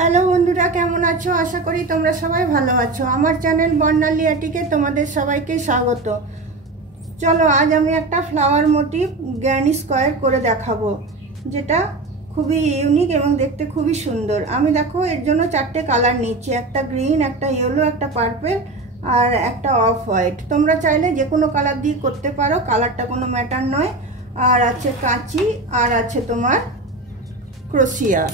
Hello বন্ধুরা, কেমন আছো? আশা করি তোমরা সবাই ভালো আছো। আমার চ্যানেল বর্ণালী আর্টিকে তোমাদের সবাইকে স্বাগত। চলো, আজ আমি একটা ফ্লাওয়ার মোটিভ গ্র্যানি স্কোয়ার করে দেখাবো, যেটা খুবই ইউনিক এবং দেখতে খুবই সুন্দর। আমি দেখো এর জন্য 4টে কালার নিচ্ছি, একটা গ্রিন, একটা ইয়েলো, একটা পার্পল আর একটা অফ হোয়াইট। তোমরা চাইলে যে কোনো কালার দিয়ে করতে পারো, কালারটা কোনো ম্যাটার নয়। আর আছে কাঁচি, আর আছে তোমার ক্রোশিয়া।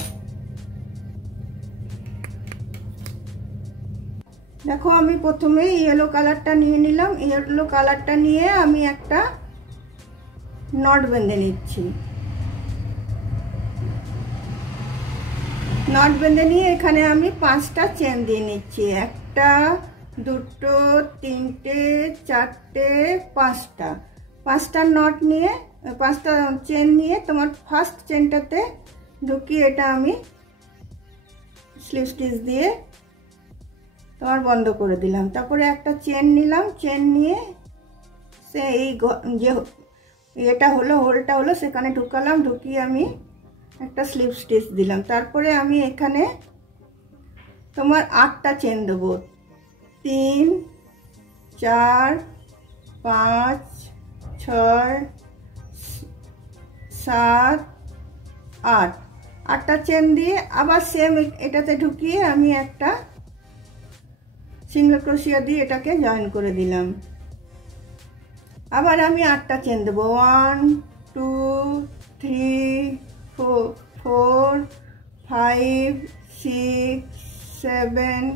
দেখো আমি প্রথমে ইয়েলো কালারটা নিয়ে নিলাম। ইয়েলো কালারটা নিয়ে আমি একটা নট বেঁধে নিচ্ছি। নট বেঁধে নিয়ে এখানে আমি 5টা চেন দিয়ে নিচ্ছি। 1টা 2টো 3টে 4টে 5টা নট নিয়ে 5টা চেন নিয়ে তোমার ফার্স্ট চেনটাতে ঢুকিয়ে এটা আমি স্লিপ স্টিচ দিয়ে তোমার বন্ধ করে দিলাম। তারপরে একটা চেন নিলাম, চেন নিয়ে সে এই যে এটা হলো হোলটা হলো সেখানে ঢুকালাম, ঢুকিয়ে আমি একটা স্লিপ স্টিচ দিলাম। তারপরে আমি এখানে তোমার 8টা চেন দেবো। 3 4 5 6 7 8 8টা চেন দিয়ে আবার সেম এটাতে ঢুকিয়ে আমি একটা সিঙ্গেল ক্রোশিয়া দিয়ে এটাকে জয়েন করে দিলাম। আবার আমি 8টা চেন দেবো। 1 2 3 4 5 6 7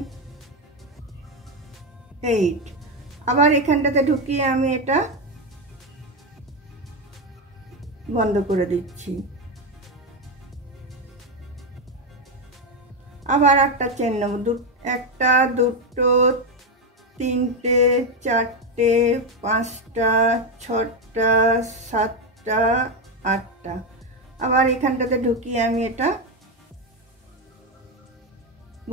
8 আবার এখানটাতে ঢুকিয়ে আমি এটা বন্ধ করে দিচ্ছি। আবার 8টা চেন নেব। 1টা 2টো 3টে 4টে 5টা 6টা 7টা 8টা আবার এখানটাতে ঢুকিয়ে আমি এটা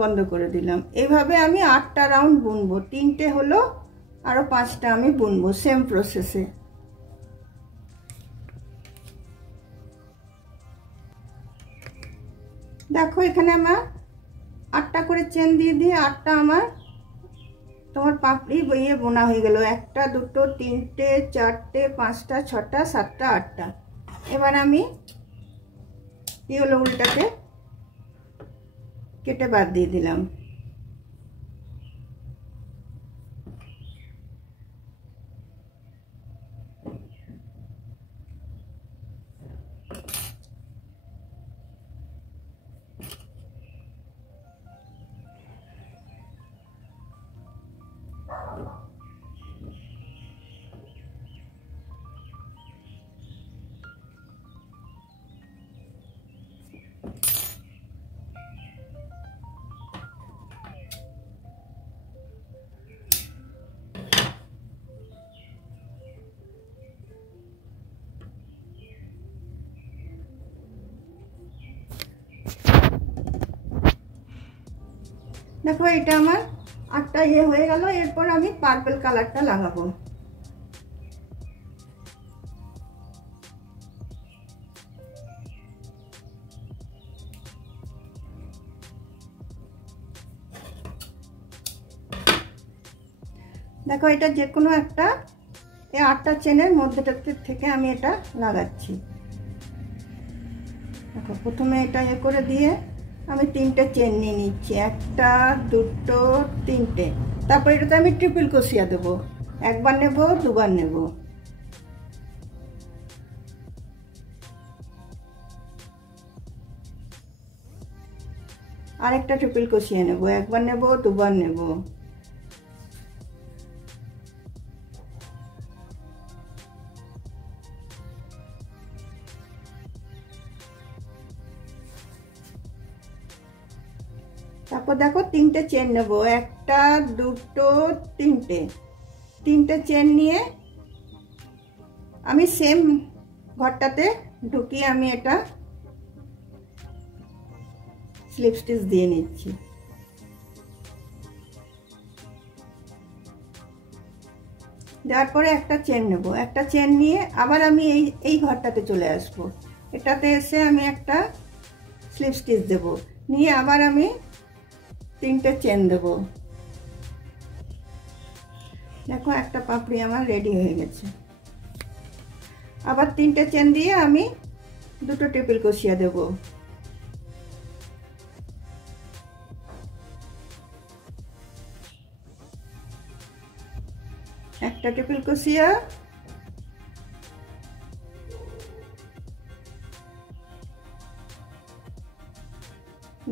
বন্ধ করে দিলাম। এইভাবে আমি 8টা রাউন্ড বুনবো। 3টে হলো, আরো 5টা আমি বুনবো সেম প্রসেসে। দেখো এখানে আমার 8টা করে চেন দিয়ে দিয়ে 8টা আমার তোমার পাপড়ি বইয়ে বোনা হয়ে গেল। 1টা 2টো 3টে 4টে 5টা 6টা 7টা 8টা। এবার আমি ইয়েলো উলটাকে কেটে বাদ দিয়ে দিলাম। দেখো এটা আমার 8টা হয়ে গেল। এরপর আমি পার্পল কালারটা লাগাবো। দেখো এটা যে কোনো একটা এই 8টা চেনের মধ্যেটাতে থেকে আমি এটা লাগাচ্ছি। দেখো প্রথমে এটা করে দিয়ে আমি 3টে চেন নিয়ে নিচ্ছি। 1টা 2টো 3টে। তারপর এটাতে আমি ট্রিপল ক্রোশিয়া দেবো। একবার নেব, দুবার নেব। আরেকটা ট্রিপল ক্রোশিয়া নেব। একবার নেব, দুবার নেব। তারপর দেখো 3টে চেন নেব। 1টা 2টো 3টে চেন নিয়ে আমি সেম ঘরটাতে ঢুকিয়ে আমি এটা স্লিপ স্টিচ দিয়ে নিচ্ছি। দেওয়ার পরে একটা চেন নেব। একটা চেন নিয়ে আবার আমি এই ঘরটাতে চলে আসবো। এটাতে এসে আমি একটা স্লিপ স্টিচ দেব। নিয়ে আবার আমি তিনটে চেন দেব। দেখো একটা পাপড়ি আমার রেডি হয়ে গেছে। আবার তিনটে চেন দিয়ে আমি দুটো টেবিল কষিয়া দেব। একটা টেবিল কষিয়া,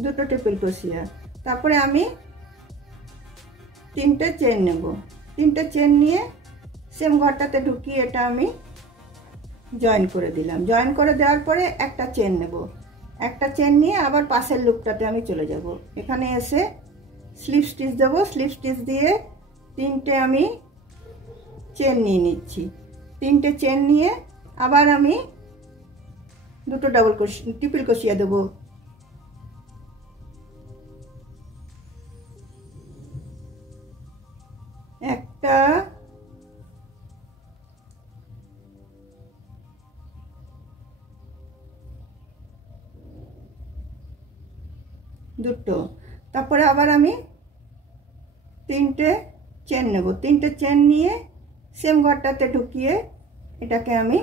দুটো টেবিল কষিয়া, তারপরে আমি তিনটে চেন নেব। তিনটে চেন নিয়ে সেম ঘরটাতে ঢুকিয়ে এটা আমি জয়েন করে দিলাম। জয়েন করে দেওয়ার পরে একটা চেন নেব। একটা চেন নিয়ে আবার পাশের লুপটাতে আমি চলে যাব। এখানে এসে স্লিপ স্টিচ দেব। স্লিপ স্টিচ দিয়ে তিনটে আমি চেন নিয়ে নিচ্ছি। তিনটে চেন নিয়ে আবার আমি দুটো ট্রিপল কষিয়া দেব। একটা, দুটো, তারপরে আবার আমি তিনটে চেন নেব। তিনটে চেন নিয়ে সেম ঘরটাতে ঢুকিয়ে এটাকে আমি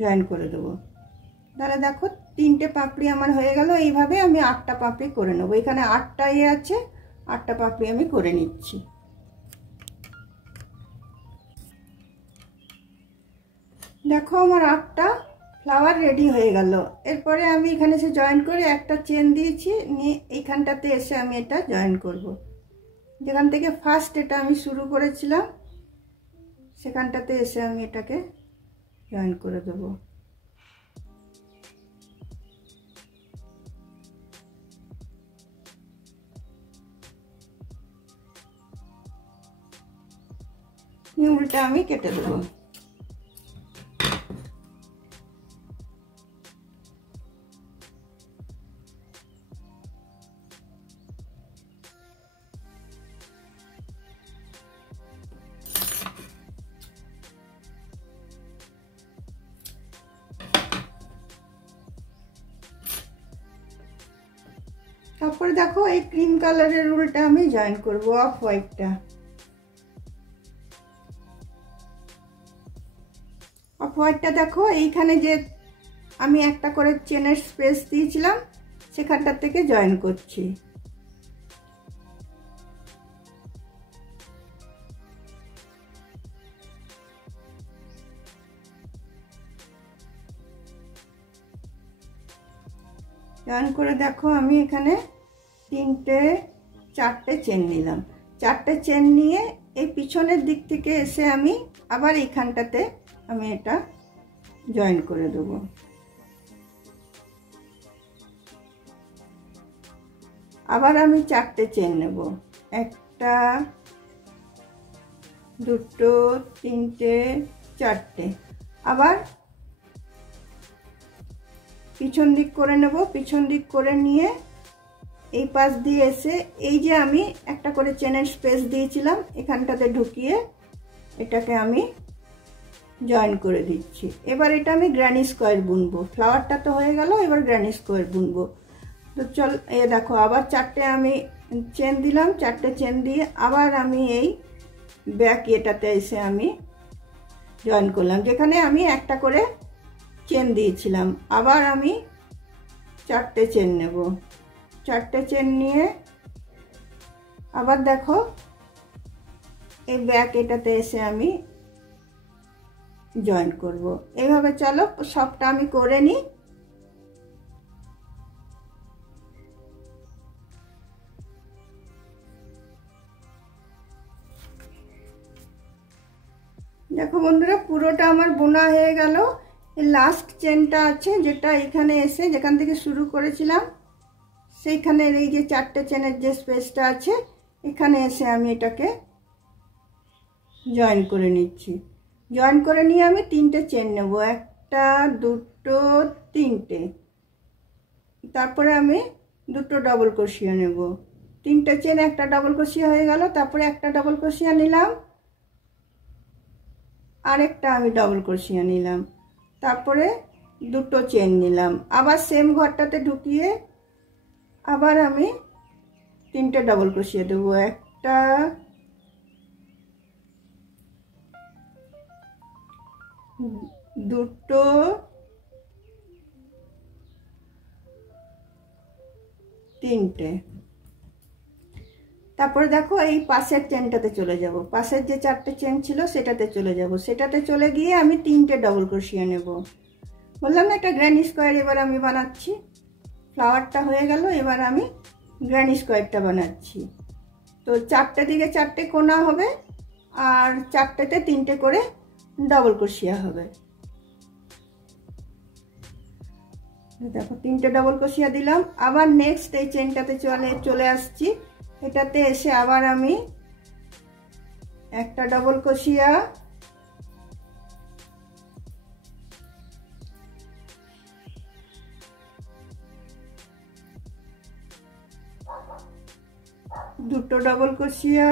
জয়েন করে দেবো। তাহলে দেখো তিনটে পাপড়ি আমার হয়ে গেল। এইভাবে আমি 8টা পাপড়ি করে নেব। এখানে 8টা আছে, 8টা পাপড়ি আমি করে নিচ্ছি। দেখো আমার 8টা ফ্লাওয়ার রেডি হয়ে গেল। এরপরে আমি এখানে এসে জয়েন করে একটা চেন দিয়েছি, নিয়ে এইখানটাতে এসে আমি এটা জয়েন করব। যেখান থেকে ফার্স্ট এটা আমি শুরু করেছিলাম সেখানটাতে এসে আমি এটাকে জয়েন করে দেব। উল্টা আমি কেটে দেবো। তারপরে দেখো এই ক্রিম কালারের উলটা আমি জয়েন করব, অফ হোয়াইটটা। অফ হোয়াইটটা দেখো এইখানে যে আমি একটা করে চেনের স্পেস দিয়েছিলাম সেখানটা থেকে জয়েন করছি। জয়েন করে দেখো আমি এখানে চারটে চেন নিলাম। চারটে চেন নিয়ে এই পিছনের দিক থেকে এসে আমি আবার এইখানটাতে আমি এটা জয়েন করে দেব। আবার আমি চারটে চেন নেব। একটা, দুটো, তিনটে, চারটে। আবার পিছন দিক করে নেব। পিছন দিক করে নিয়ে এই পাশ দিয়ে এসে এই যে আমি একটা করে চেনের স্পেস দিয়েছিলাম এখানটাতে ঢুকিয়ে এটাকে আমি জয়েন করে দিচ্ছি। এবার এটা আমি গ্র্যানি স্কোয়ার বুনবো। ফ্লাওয়ারটা তো হয়ে গেল, এবার গ্র্যানি স্কোয়ার বুনবো। তো চল এ দেখো আবার চারটে আমি চেন দিলাম। চারটে চেন দিয়ে আবার আমি এই ব্যাক এটাতে এসে আমি জয়েন করলাম, যেখানে আমি একটা করে চেন দিয়েছিলাম। আবার আমি চারটে চেন নেব। চারটে চেন নিয়ে আবার দেখো এই ব্যাক এটাতে এসে আমি জয়েন করব। এইভাবে চলো সবটা আমি করে নিই। দেখো বন্ধুরা পুরোটা আমার বোনা হয়ে গেল। এই লাস্ট চেনটা আছে যেটা এখানে এসে যেখান থেকে শুরু করেছিলাম সেইখানে এই যে চারটে চেনের যে স্পেসটা আছে এখানে এসে আমি এটাকে জয়েন করে নিচ্ছি। জয়েন করে নিয়ে আমি তিনটে চেন নেব। একটা, দুটো, তিনটে। তারপরে আমি দুটো ডবল ক্রোশিয়া নেব। তিনটে চেন একটা ডবল ক্রোশিয়া হয়ে গেল। তারপরে একটা ডবল ক্রোশিয়া নিলাম, আরেকটা আমি ডবল ক্রোশিয়া নিলাম, তারপরে দুটো চেন নিলাম। আবার সেম ঘরটাতে ঢুকিয়ে আবার আমি তিনটে ডবল ক্রোশিয়া দেবো, একটা, দুটো, তিনটে। তারপরে দেখো এই পাশের চেনটাতে চলে যাব, পাশের যে চারটে চেন ছিল সেটাতে চলে যাব, সেটাতে চলে গিয়ে আমি তিনটে ডবল ক্রোশিয়া নেব। বললাম না একটা গ্র্যান্ড স্কোয়ার এবার আমি বানাচ্ছি। ফ্লাওয়ারটা হয়ে গেল, এবার আমি গ্র্যান্ড স্কোয়ারটা বানাচ্ছি। তো চারটে দিকে চারটে কোণা হবে আর চারটেতে তিনটে করে ডবল ক্রোশিয়া হবে। দেখো তিনটে ডবল ক্রোশিয়া দিলাম। আবার নেক্সট এই চেনটাতে চলে আসছি, এটাতে এসে আবার আমি একটা ডবল ক্রোশিয়া, দুটো ডবল ক্রোশিয়া,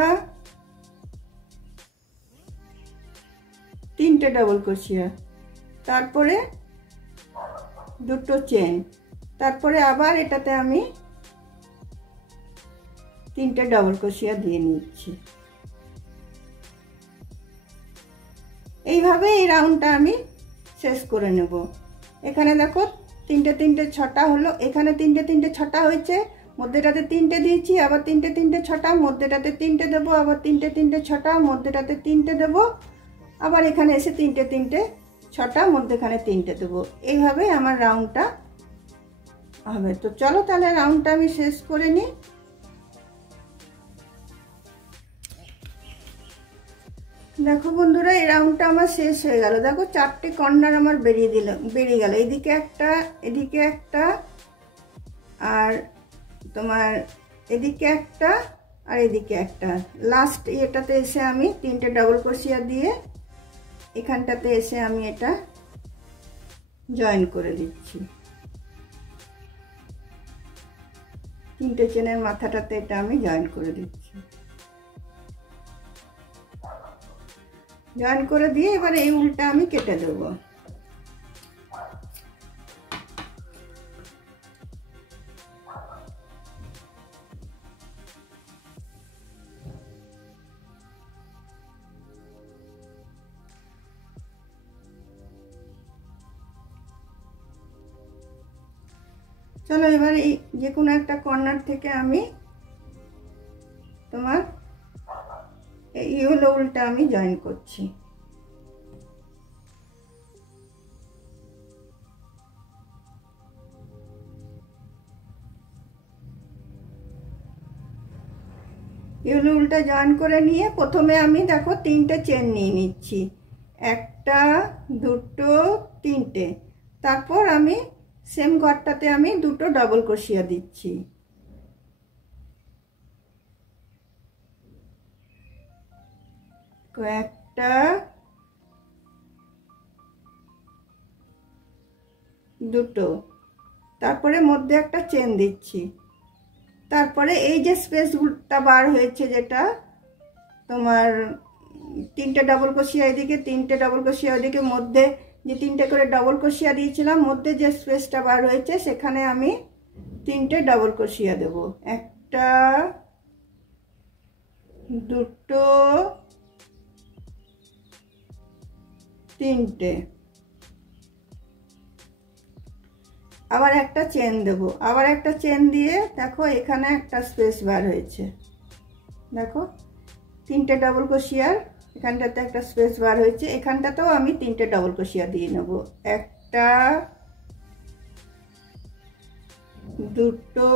তিনটে ডবল ক্রোশিয়া, তারপরে দুটো চেন, তারপরে আবার এটাতে আমি তিনটে ডবল ক্রোশিয়া দিয়ে নিচ্ছি। এইভাবে এই রাউন্ডটা আমি শেষ করে নেব। এখানে দেখো তিনটে তিনটে ছটা হলো, এখানে তিনটে তিনটে ছটা হয়েছে, মধ্যেটাতে তিনটে দিয়েছি, আবার তিনটে তিনটে ছটা, মধ্যেটাতে তিনটে দেবো, আবার তিনটে তিনটে ছটা, মধ্যেটাতে তিনটে দেবো, আবার এখানে এসে তিনটে তিনটে ছটা, মধ্যেখানে তিনটে দেবো। এইভাবে আমার রাউন্ডটা হবে। তো চলো তাহলে রাউন্ডটা আমি শেষ করে নিই। দেখো বন্ধুরা এই রাউন্ডটা আমার শেষ হয়ে গেল। দেখো চারটে কর্নার আমার বেরিয়ে গেল, এদিকে একটা, এদিকে একটা, আর তোমার এদিকে একটা, আর এদিকে একটা। লাস্ট এটাতে এসে আমি তিনটে ডবল ক্রোশিয়া দিয়ে এখানটাতে এসে আমি এটা জয়েন করে দিচ্ছি। তিনটে চেনের মাথাটাতে এটা আমি জয়েন করে দিচ্ছি। জয়েন করে দিয়ে এবার এই উলটা আমি কেটে দেবো। চলো এবার এই যে কোনো একটা কর্নার থেকে আমি তোমার এই হলো উলটা আমি জয়েন করছি। এগুলো উল্টা জয়েন করে নিয়ে প্রথমে আমি দেখো তিনটে চেন নিয়ে নিচ্ছি, একটা, দুটো, তিনটে। তারপর আমি সেম ঘরটাতে আমি দুটো ডবল ক্রোশিয়া দিচ্ছি। একটা, দুটো, তারপরে মধ্যে একটা চেন দিচ্ছি। তারপরে এই যে স্পেসটা বার হয়েছে, যেটা তোমার তিনটে ডবল ক্রোশিয়া এদিকে, তিনটে ডবল ক্রোশিয়া ওদিকে, মধ্যে যে তিনটে করে ডবল ক্রোশিয়া দিয়েছিলাম, মধ্যে যে স্পেসটা বার হয়েছে সেখানে আমি তিনটে ডবল ক্রোশিয়া দেব। একটা, দুটো, তিনটে। আবার একটা চেন দেব, আবার একটা চেন দিয়ে দেখো এখানে একটা স্পেস বার হয়েছে, দেখো তিনটে ডবল ক্রোশিয়ার এখানটাতে একটা স্পেস বার হয়েছে, এখানটাতেও আমি তিনটে ডবল ক্রোশিয়া দিয়ে নেব। একটা, দুটো,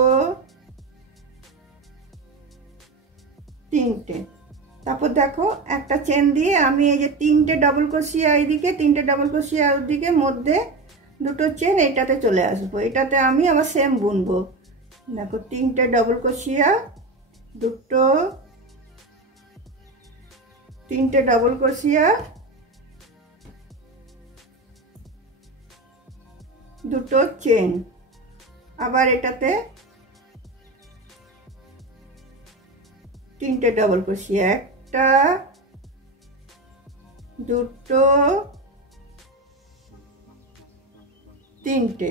তিনটে। তারপর দেখো একটা চেন দিয়ে আমি এই যে তিনটে ডবল ক্রোশিয়া এইদিকে, তিনটে ডবল ক্রোশিয়া ওদিকে, মধ্যে দুটো চেন এইটাতে চলে আসবো। এটাতে আমি আবার সেম বুনবো। দেখো তিনটে ডবল ক্রোশিয়া, দুটো, তিনটে ডবল ক্রোশিয়া, দুটো চেন, আবার এটাতে তিনটে ডবল ক্রোশিয়া, একটা, দুটো, তিনটে।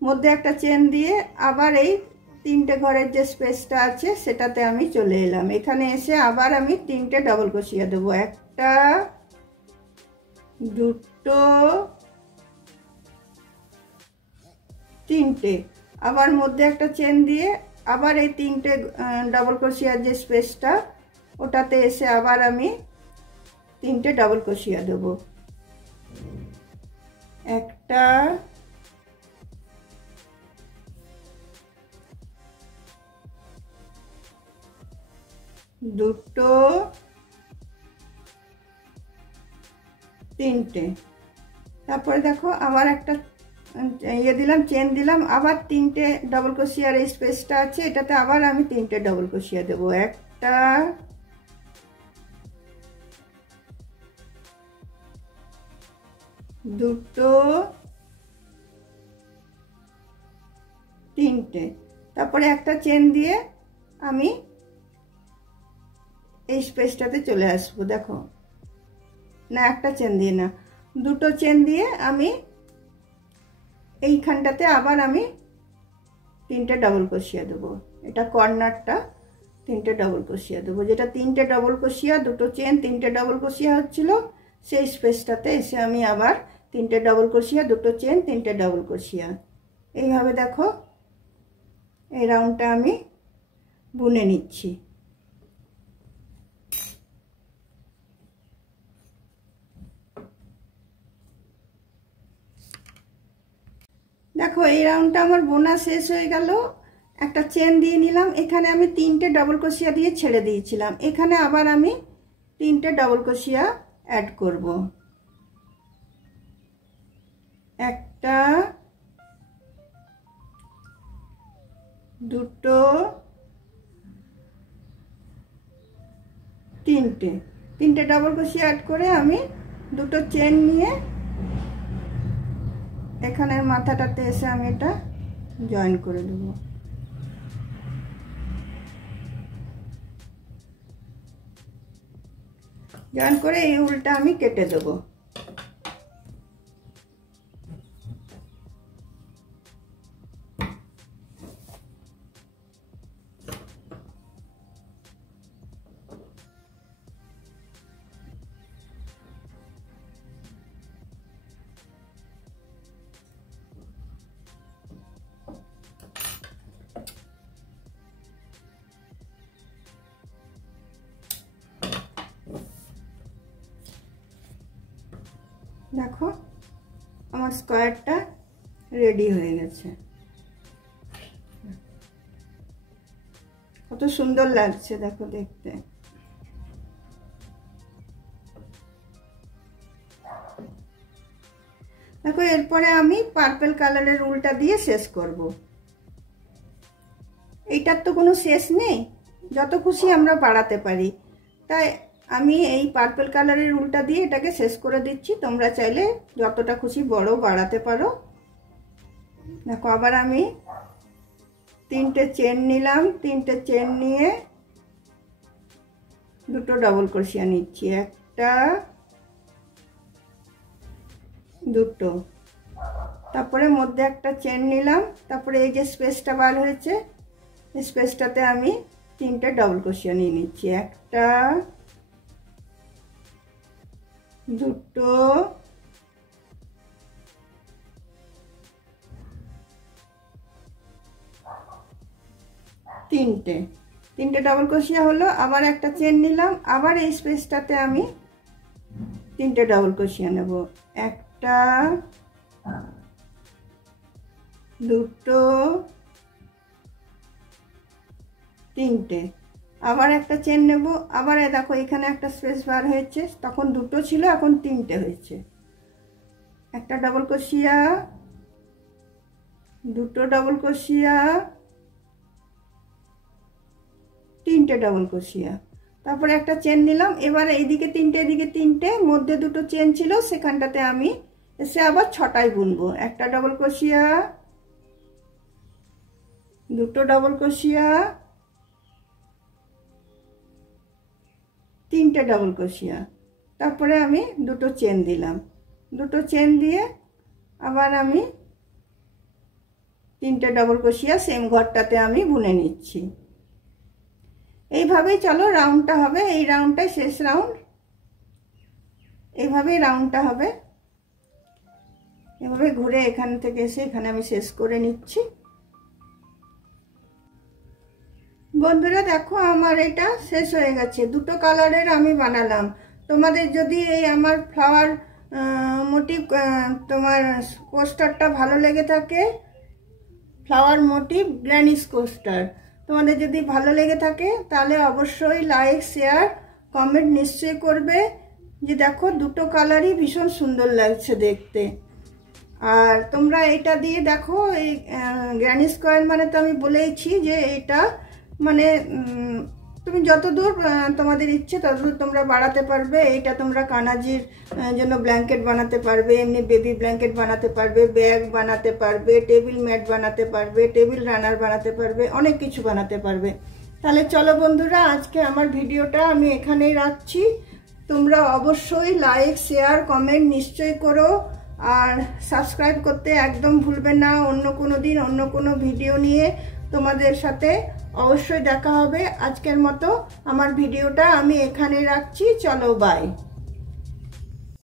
মধ্যে একটা চেন দিয়ে আবার এই তিনটে ঘরের যে স্পেসটা আছে সেটাতে আমি চলে এলাম। এখানে এসে আবার আমি তিনটে ডবল ক্রোশিয়া দেবো, একটা, দুটো, তিনটে। আবার মধ্যে একটা চেন দিয়ে আবার এই তিনটে ডবল ক্রোশিয়ার যে স্পেসটা ওটাতে এসে আবার আমি তিনটে ডবল ক্রোশিয়া দেব, একটা, দুটো, তিনটে। তারপরে দেখো আবার একটা ইয়ে দিলাম, চেন দিলাম, আবার তিনটে ডবল ক্রোশিয়ার এই স্পেসটা আছে এটাতে আবার আমি তিনটে ডবল ক্রোশিয়া দেবো, একটা, দুটো, তিনটে। তারপরে একটা চেন দিয়ে আমি এই স্পেসটাতে চলে আসবো। দেখো না, একটা চেন দিয়ে না, দুটো চেন দিয়ে আমি এইখানটাতে আবার আমি তিনটে ডবল ক্রোশিয়া দেবো। এটা কর্নারটা তিনটে ডবল ক্রোশিয়া দেবো, যেটা তিনটে ডবল ক্রোশিয়া, দুটো চেন, তিনটে ডবল ক্রোশিয়া হচ্ছিল, সেই স্পেসটাতে এসে আমি আবার তিনটে ডবল ক্রোশিয়া, দুটো চেন, তিনটে ডবল ক্রোশিয়া। এইভাবে দেখো এই রাউন্ডটা আমি বুনে নিচ্ছি। দেখো এই রাউন্ডটা আমার বোনা শেষ হয়ে গেল। একটা চেন দিয়ে নিলাম, এখানে আমি তিনটে ডবল ক্রোশিয়া দিয়ে ছেড়ে দিয়েছিলাম, এখানে আবার আমি তিনটে ডবল ক্রোশিয়া অ্যাড করব, একটা, দুটো, তিনটে। তিনটে ডবল ক্রোশিয়া অ্যাড করে আমি দুটো চেন নিয়ে এখানের মাথাটাতে এসে আমি এটা জয়েন করে দেব। জয়েন করে এই উলটা আমি কেটে দেব। দেখো আমার স্কোয়ারটা রেডি হয়ে গেছে, কত সুন্দর লাগছে দেখো দেখতে। দেখো এরপরে আমি পার্পল কালারের উলটা দিয়ে শেষ করব। এইটার তো কোনো শেষ নেই, যত খুশি আমরা বাড়াতে পারি, তাই আমি এই পার্পল কালারের উলটা দিয়ে এটাকে শেষ করে দিচ্ছি। তোমরা চাইলে যতটা খুশি বড় বাড়াতে পারো। দেখো আবার আমি তিনটে চেন নিলাম, তিনটে চেন নিয়ে দুটো ডবল ক্রোশিয়া নিচ্ছি, একটা, দুটো। তারপরে মধ্যে একটা চেন নিলাম, তারপরে এই যে স্পেসটা বার হয়েছে এই স্পেসটাতে আমি তিনটে ডবল ক্রোশিয়া নিয়ে নিচ্ছি, একটা, দুটো, তিনটে। তিনটে ডবল ক্রোশিয়া হলো, আবার একটা চেন নিলাম, আবার এই স্পেসটাতে আমি তিনটে ডবল ক্রোশিয়া নেব, একটা, দুটো, তিনটে। আবার একটা চেন নেব, আবার দেখো এখানে একটা স্পেস বার হয়েছে, তখন দুটো ছিল এখন তিনটে হয়েছে, একটা ডবল ক্রোশিয়া, দুটো ডবল ক্রোশিয়া, তিনটে ডবল ক্রোশিয়া। তারপরে একটা চেন নিলাম, এবার এইদিকে তিনটে এদিকে তিনটে, মধ্যে দুটো চেন ছিল সেখানটাতে আমি এসে আবার ছটায় বুনবো, একটা ডবল ক্রোশিয়া, দুটো ডবল ক্রোশিয়া, তিনটে ডবল ক্রোশিয়া। তারপরে আমি দুটো চেন দিলাম, দুটো চেন দিয়ে আবার আমি 3টে ডবল ক্রোশিয়া সেম ঘরটাতে আমি বুনে নিচ্ছি। এইভাবেই চলো রাউন্ডটা হবে, এই রাউন্ডটাই শেষ রাউন্ড, এইভাবেই রাউন্ডটা হবে। এভাবে ঘুরে এখান থেকে এসে এখানে আমি শেষ করে নিচ্ছি। বন্ধুরা দেখো আমার এটা শেষ হয়ে গেছে, দুটো কালারের আমি বানালাম। তোমাদের যদি এই আমার ফ্লাওয়ার মোটিভ তোমার কোস্টারটা ভালো লেগে থাকে, ফ্লাওয়ার মোটিভ গ্র্যানিশ কোস্টার তোমাদের যদি ভালো লেগে থাকে তাহলে অবশ্যই লাইক শেয়ার কমেন্ট নিশ্চয়ই করবে। যে দেখো দুটো কালারই ভীষণ সুন্দর লাগছে দেখতে। আর তোমরা এটা দিয়ে দেখো এই গ্র্যানিশ কয়েল মানে তো আমি বলেইছি যে এটা মানে তুমি যতদূর তোমাদের ইচ্ছে ততদূর তোমরা বাড়াতে পারবে। এইটা তোমরা কানাজির জন্য ব্ল্যাঙ্কেট বানাতে পারবে, এমনি বেবি ব্ল্যাঙ্কেট বানাতে পারবে, ব্যাগ বানাতে পারবে, টেবিল ম্যাট বানাতে পারবে, টেবিল রানার বানাতে পারবে, অনেক কিছু বানাতে পারবে। তাহলে চলো বন্ধুরা আজকে আমার ভিডিওটা আমি এখানেই রাখছি। তোমরা অবশ্যই লাইক শেয়ার কমেন্ট নিশ্চয়ই করো, আর সাবস্ক্রাইব করতে একদম ভুলবে না। অন্য কোনো দিন অন্য কোনো ভিডিও নিয়ে তোমাদের সাথে অবশ্যই দেখা হবে। আজকের মতো আমার ভিডিওটা আমি এখানে রাখছি, চলো বাই।